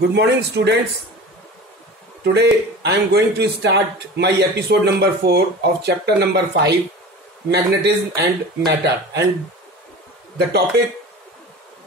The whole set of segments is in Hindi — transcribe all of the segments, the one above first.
Good morning, students. Today I am going to start my episode number 4 of chapter number 5, magnetism and matter. And the topic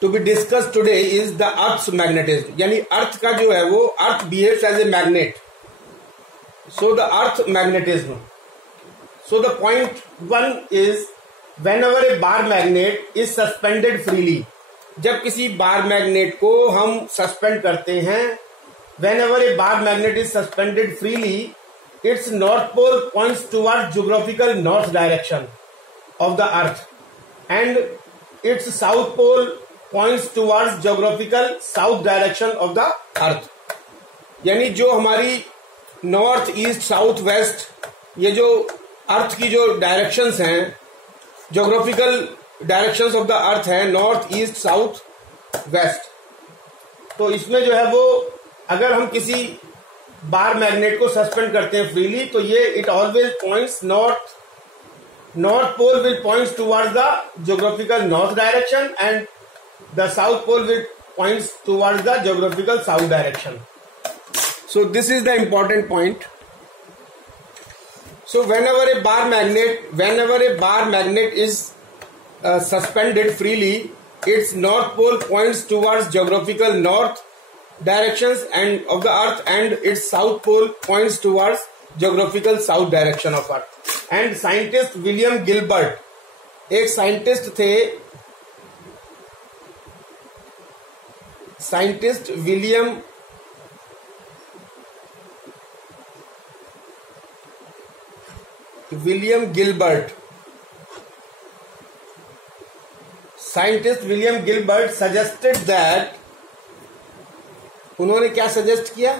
to be discussed today is the Earth's magnetism. यानी अर्थ का जो है वो अर्थ behaves as a magnet. So the Earth magnetism. So the point 1 is whenever a bar magnet is suspended freely. जब किसी बार मैग्नेट को हम सस्पेंड करते हैं, whenever a bar magnet is suspended freely, its north pole points towards geographical north direction of the earth and its south pole points towards geographical south direction of the earth. यानी जो हमारी नॉर्थ ईस्ट साउथ वेस्ट ये जो अर्थ की जो डायरेक्शंस हैं, ज्योग्राफिकल डायरेक्शंस ऑफ द अर्थ है नॉर्थ ईस्ट साउथ वेस्ट. तो इसमें जो है वो अगर हम किसी बार मैग्नेट को सस्पेंड करते हैं फ्रीली तो ये it always points north pole will points towards the geographical north direction and the south pole will points towards the geographical south direction. So this is the important point. So whenever a bar magnet is suspended freely, its north pole points towards geographical north directions and of the earth and its south pole points towards geographical south direction of earth. And scientist William Gilbert, एक साइंटिस्ट थे, scientist William Gilbert. Scientist William Gilbert suggested that, उन्होंने क्या सजेस्ट किया?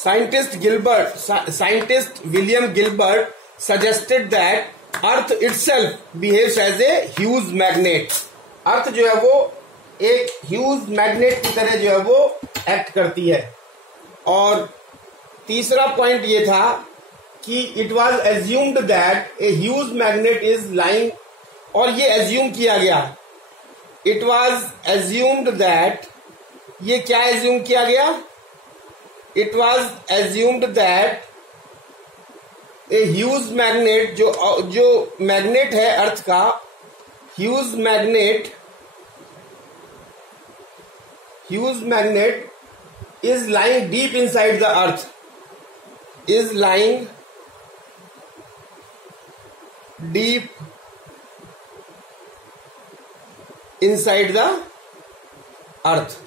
Scientist William Gilbert suggested that Earth itself behaves as a huge magnet. अर्थ जो है वो एक ह्यूज मैग्नेट की तरह जो है वो एक्ट करती है. और तीसरा पॉइंट ये था कि it was assumed that a huge magnet is lying, और ये एज्यूम किया गया. इट वाज एज्यूम्ड दैट, ये क्या एज्यूम किया गया? It was assumed that a huge magnet, जो मैग्नेट है अर्थ का, huge magnet is lying deep inside the earth, is lying deep inside the earth,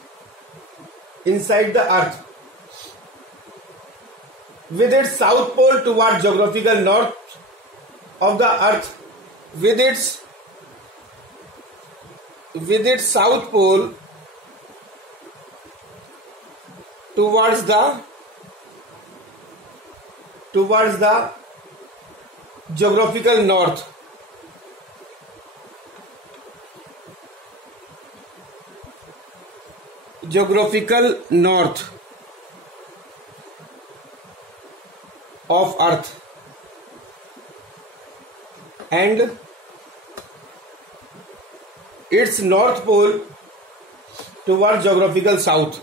with its south pole towards geographical north of the earth, with its south pole towards the geographical north of earth and its north pole towards geographical south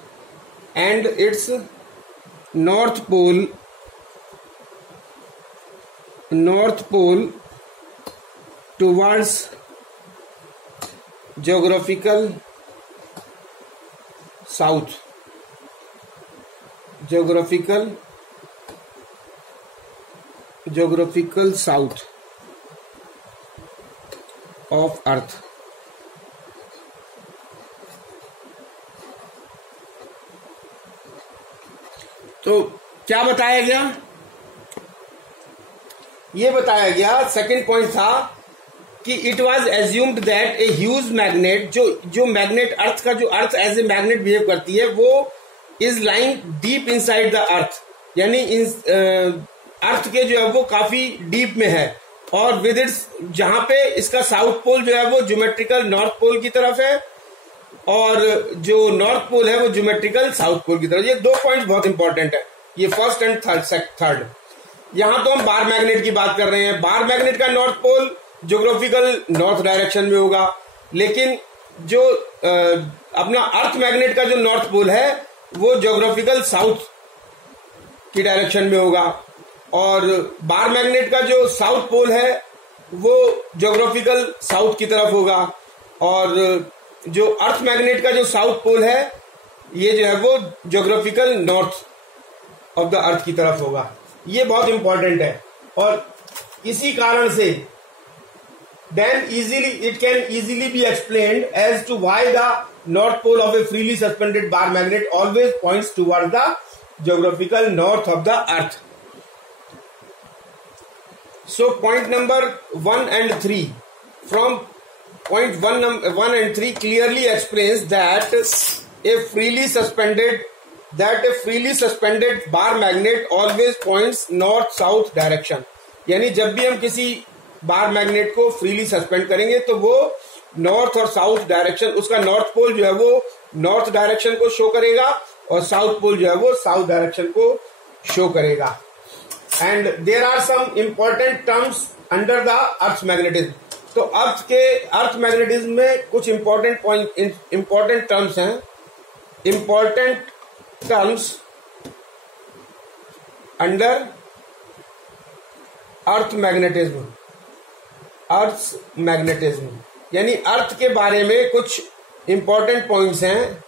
and its north pole towards geographical south of earth. तो क्या बताया गया? ये बताया गया, सेकंड पॉइंट था कि it was assumed that a huge magnet, जो मैग्नेट अर्थ का, जो earth as a magnet behave करती है, वो is lying deep inside the earth. यानी अर्थ के जो है वो काफी डीप में है, और विद इट्स जहां पे इसका साउथ पोल जो है वो ज्योमेट्रिकल नॉर्थ पोल की तरफ है, और जो नॉर्थ पोल है वो ज्योमेट्रिकल साउथ पोल की तरफ। ये 2 पॉइंट बहुत इंपॉर्टेंट है, ये फर्स्ट एंड थर्ड। यहां तो हम बार मैग्नेट की बात कर रहे हैं। बार मैग्नेट का north pole geographical north direction में होगा, लेकिन जो अपना अर्थ मैग्नेट का जो नॉर्थ पोल है वो ज्योग्राफिकल साउथ की डायरेक्शन में होगा, और बार मैग्नेट का जो साउथ पोल है वो ज्योग्राफिकल साउथ की तरफ होगा, और जो अर्थ मैग्नेट का जो साउथ पोल है ये जो है वो ज्योग्राफिकल नॉर्थ ऑफ द अर्थ की तरफ होगा। ये बहुत इंपॉर्टेंट है, और इसी कारण से then it can easily be explained as to why the north pole of a freely suspended bar magnet always points towards the geographical north of the earth. So point number 1 and 3, from point 1 and 3 clearly explains that a freely suspended bar magnet always points north south direction. यानी जब भी हम किसी बार मैग्नेट को फ्रीली सस्पेंड करेंगे तो वो नॉर्थ और साउथ डायरेक्शन, उसका नॉर्थ पोल जो है वो नॉर्थ डायरेक्शन को शो करेगा, और साउथ पोल जो है वो साउथ डायरेक्शन को शो करेगा। And there are some important terms under the earth magnetism. तो अर्थ मैग्नेटिज्म में कुछ इंपॉर्टेंट टर्म्स हैं। Important terms under earth magnetism, यानी अर्थ के बारे में कुछ इंपॉर्टेंट पॉइंट्स हैं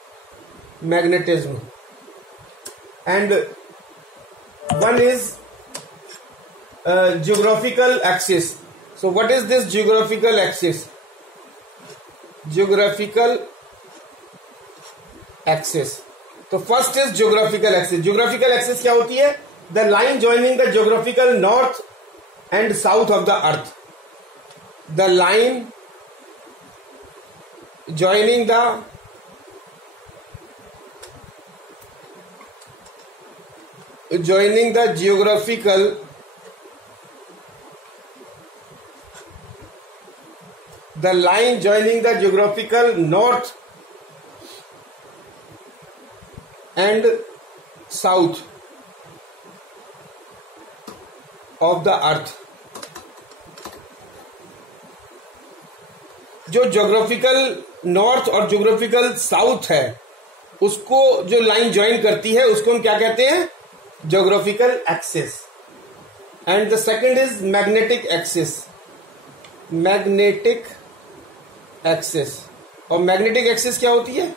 magnetism. And one is geographical axis. So what is this geographical axis? Geographical axis. तो first is geographical axis. Geographical axis क्या होती है? The line joining the geographical north and south of the earth. The line joining the geographical north and south of the earth. जो ज्योग्राफिकल नॉर्थ और ज्योग्राफिकल साउथ है उसको जो लाइन ज्वाइन करती है उसको हम क्या कहते हैं? Geographical axis. And the second is magnetic axis. Magnetic axis. और मैग्नेटिक एक्सिस क्या होती है?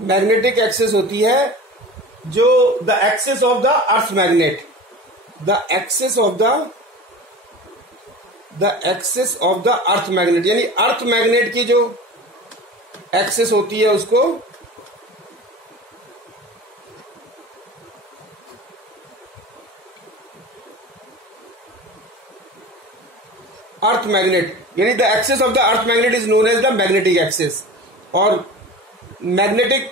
मैग्नेटिक एक्सिस होती है जो the axis of the earth magnet, the axis of the earth magnet, यानी अर्थ मैग्नेट की जो एक्सिस होती है उसको अर्थ मैग्नेट, यानी the axis of the earth magnet is known as the magnetic axis. और मैग्नेटिक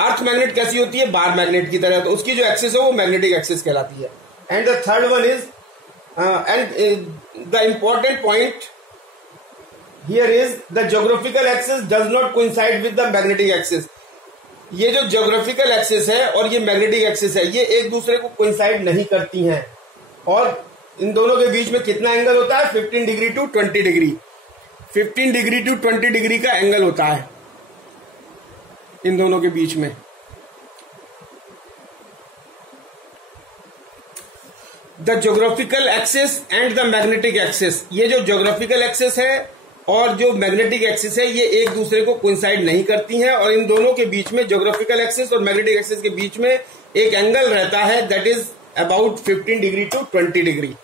अर्थ मैग्नेट कैसी होती है? बार मैग्नेट की तरह, तो उसकी जो एक्सिस है वो मैग्नेटिक एक्सिस कहलाती है. And the third one is the important point here is the geographical axis does not coincide with the magnetic axis. ये जो ज्योग्राफिकल एक्सिस है और ये मैग्नेटिक एक्सिस है ये एक दूसरे को कोइंसाइड नहीं करती हैं. और इन दोनों के बीच में कितना एंगल होता है? 15 degree to 20 degree. 15 degree to 20 degree का एंगल होता है इन दोनों के बीच में. The geographical axis and the magnetic axis, ये जो ज्योग्राफिकल एक्सिस है और जो मैग्नेटिक एक्सिस है ये एक दूसरे को कोइंसाइड नहीं करती हैं, और इन दोनों के बीच में ज्योग्राफिकल एक्सिस और मैग्नेटिक एक्सिस के बीच में एक एंगल रहता है that is about 15 degree to 20 degree.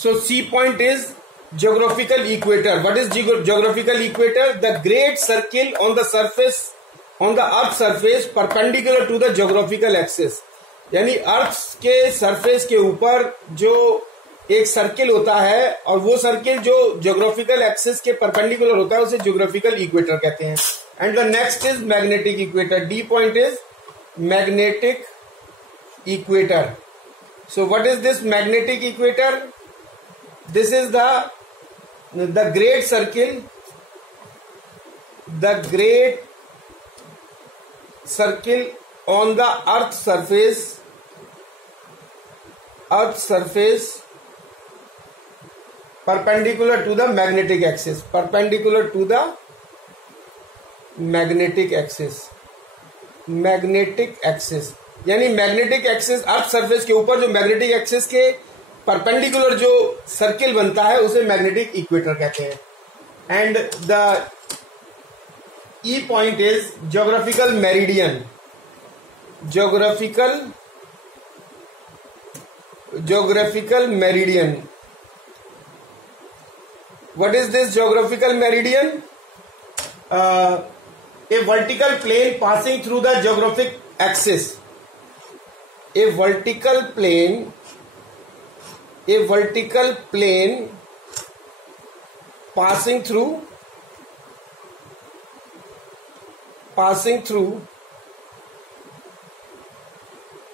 So C point is geographical equator. What is geographical equator? The great circle on the surface, on the earth surface perpendicular to the geographical axis. यानी अर्थ के सरफेस के ऊपर जो एक सर्किल होता है और वो सर्किल जो ज्योग्राफिकल एक्सिस के परपेंडिकुलर होता है उसे ज्योग्राफिकल इक्वेटर कहते हैं. And the next is magnetic equator. D point is magnetic equator. So what is this magnetic equator? This is the great circle, on the earth surface perpendicular to the magnetic axis, magnetic axis यानी मैग्नेटिक एक्सिस अर्थ सरफेस के ऊपर जो मैग्नेटिक एक्सिस के परपेंडिकुलर जो सर्किल बनता है उसे मैग्नेटिक इक्वेटर कहते हैं. And the E point is geographical meridian. Geographical meridian. What is this geographical meridian? A vertical plane passing through the geographic axis. A vertical plane passing through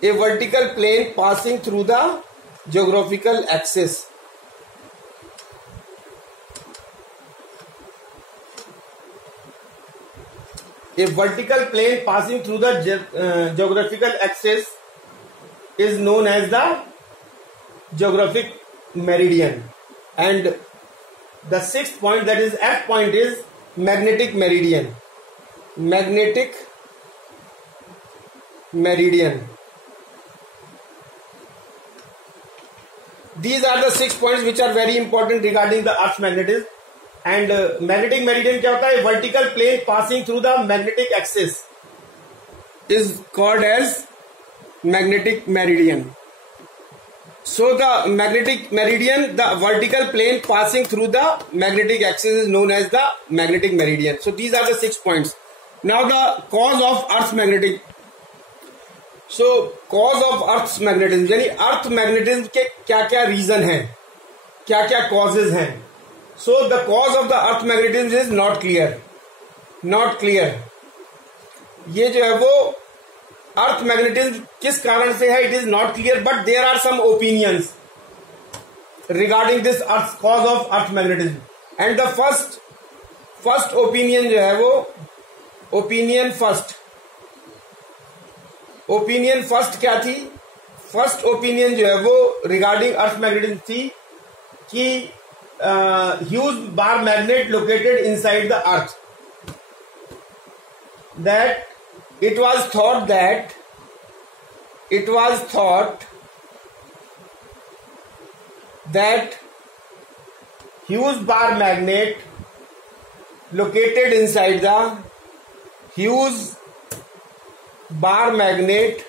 a vertical plane passing through the geographical axis. A vertical plane passing through the geographical axis is known as the geographic meridian. And the sixth point, that is F point, is magnetic meridian. These are the 6 points which are very important regarding the Earth's magnetism. And magnetic meridian क्या होता है? Vertical plane passing through the magnetic axis is called as magnetic meridian. So the magnetic meridian, the vertical plane passing through the magnetic axis is known as the magnetic meridian. So these are the 6 points. Now the cause of Earth's magnetic. So cause of Earth's magnetism, यानी अर्थ मैग्नेटिज्म के क्या क्या रीजन हैं, क्या क्या कॉजेज हैं. So the cause of the earth magnetism is not clear. ये जो है वो अर्थ मैग्नेटिज्म किस कारण से है, it is not clear, but there are some opinions regarding this cause of earth magnetism. And the first opinion जो है वो opinion first क्या थी? फर्स्ट ओपिनियन जो है वो रिगार्डिंग अर्थ मैग्नेटिज्म थी कि huge bar magnet located inside the earth, that it was thought that huge bar magnet located inside the huge bar magnet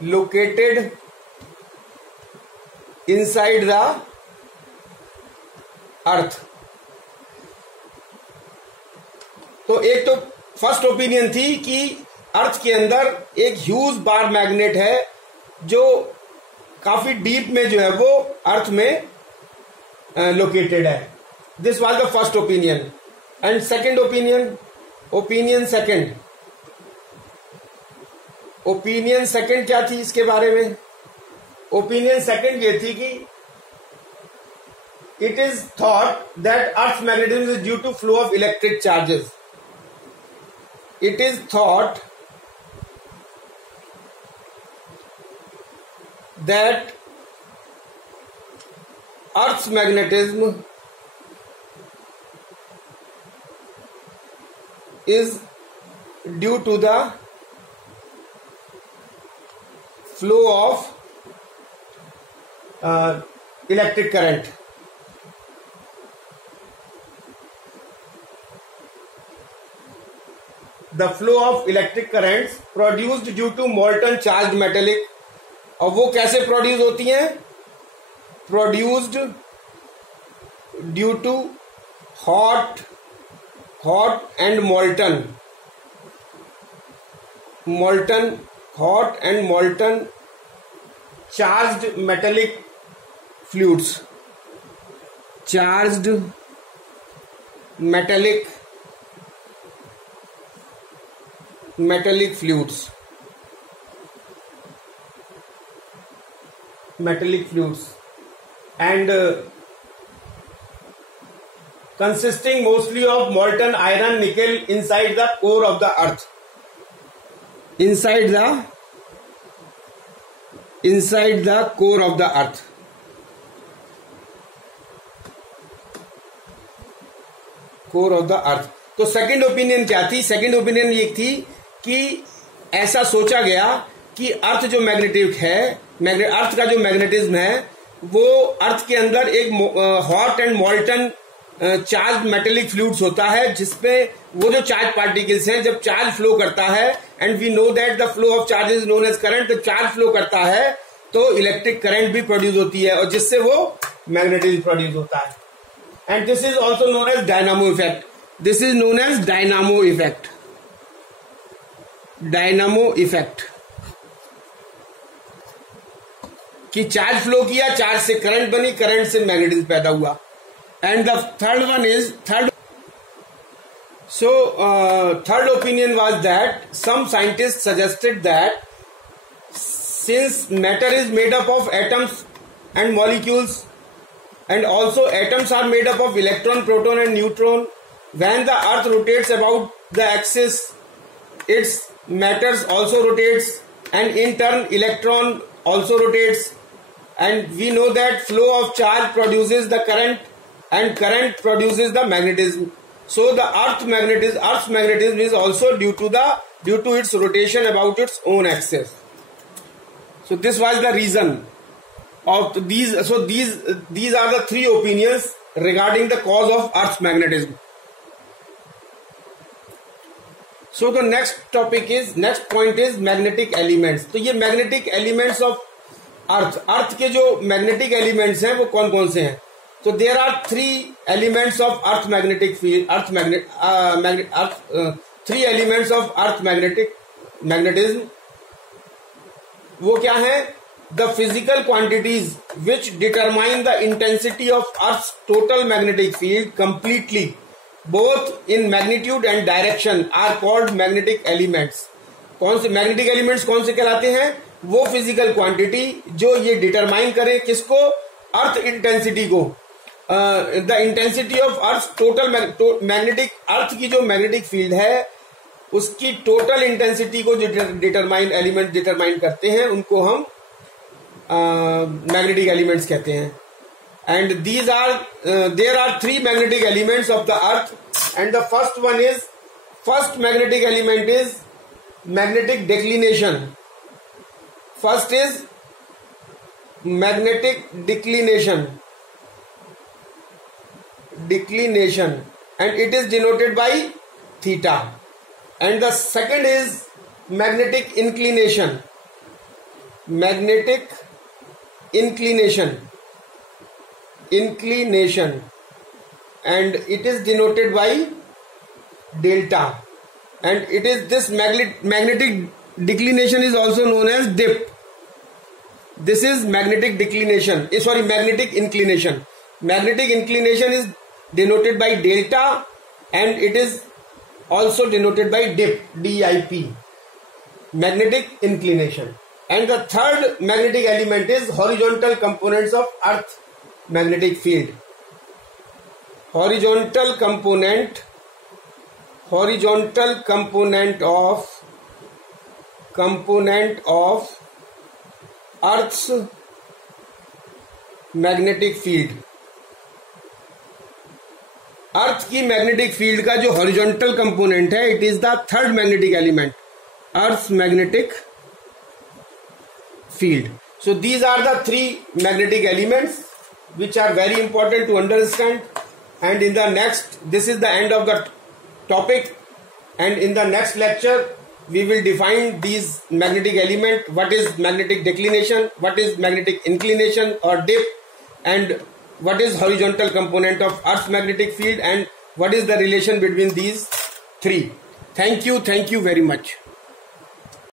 located inside the अर्थ. तो एक तो फर्स्ट ओपिनियन थी कि अर्थ के अंदर एक ह्यूज बार मैग्नेट है जो काफी डीप में जो है वो अर्थ में लोकेटेड है. This was the first opinion. And second opinion second क्या थी इसके बारे में? ओपिनियन सेकंड ये थी कि it is thought that Earth's magnetism is due to flow of electric charges. It is thought that Earth's magnetism is due to the flow of electric current. The flow of electric currents produced due to molten charged metallic. और वो कैसे प्रोड्यूस होती हैं? Produced due to hot and molten charged metallic fluids. Charged metallic metallic fluids. And consisting mostly of molten iron, nickel inside the core of the earth. Inside the core of the earth. Core of the अर्थ. तो सेकंड ओपिनियन क्या थी? सेकंड ओपिनियन ये थी कि ऐसा सोचा गया कि अर्थ जो मैग्नेटिक है, अर्थ का जो मैग्नेटिज्म है वो अर्थ के अंदर एक hot and मॉल्टन charge metallic fluids होता है, जिसपे वो जो चार्ज पार्टिकल्स हैं जब चार्ज फ्लो करता है, and we know that the flow of charge is known as current, तो चार्ज फ्लो करता है तो इलेक्ट्रिक करंट भी प्रोड्यूस होती है और जिससे वो मैग्नेटिज्म प्रोड्यूस होता है. And this is also known as dynamo effect. This is known as dynamo effect. Dynamo effect. कि चार्ज फ्लो किया, चार्ज से करंट बनी, करंट से मैग्नेटिज्म पैदा हुआ. And the third one is third opinion was that some scientists suggested that since matter is made up of atoms and molecules, and also atoms are made up of electron, proton and neutron, when the earth rotates about the axis, its matters also rotates, and in turn electron also rotates, and we know that flow of charge produces the current and current produces the magnetism. So the earth's magnetism is also due to its rotation about its own axis. So this was the reason of these. So these are the three opinions regarding the cause of Earth's magnetism. So the next point is magnetic elements. तो ये magnetic elements of Earth के जो magnetic elements हैं वो कौन कौन से हैं? So there are three elements of Earth magnetic field. Three elements of Earth magnetism. वो क्या है? The physical quantities which determine the intensity of Earth's total magnetic field completely, both in magnitude and direction, are called magnetic elements. कौन से magnetic elements कौन से कहलाते हैं? वो physical quantity जो ये determine करे किसको? Earth intensity को. The intensity of Earth's total magnetic, Earth की जो magnetic field है उसकी total intensity को जो determine element determine करते हैं उनको हम magnetic elements कहते हैं. And these are there are three magnetic elements of the Earth, and the first magnetic element is magnetic declination. First is magnetic declination, and it is denoted by theta. And the second is magnetic inclination. And it is denoted by delta. And it is this magnetic declination is also known as dip. This is magnetic inclination. Magnetic inclination is denoted by delta, and it is also denoted by dip, DIP, magnetic inclination. And the third magnetic element is horizontal components of Earth magnetic field. Horizontal component of Earth's magnetic field. अर्थ की मैग्नेटिक फील्ड का जो हॉरिजॉन्टल कंपोनेंट है, it is the third magnetic element, earth magnetic field. So these are the three magnetic elements which are very important to understand. And in the next, this is the end of the topic, and in the next lecture we will define these magnetic element. What is magnetic declination, what is magnetic inclination or dip, and what is horizontal component of Earth's magnetic field, and what is the relation between these three. Thank you very much.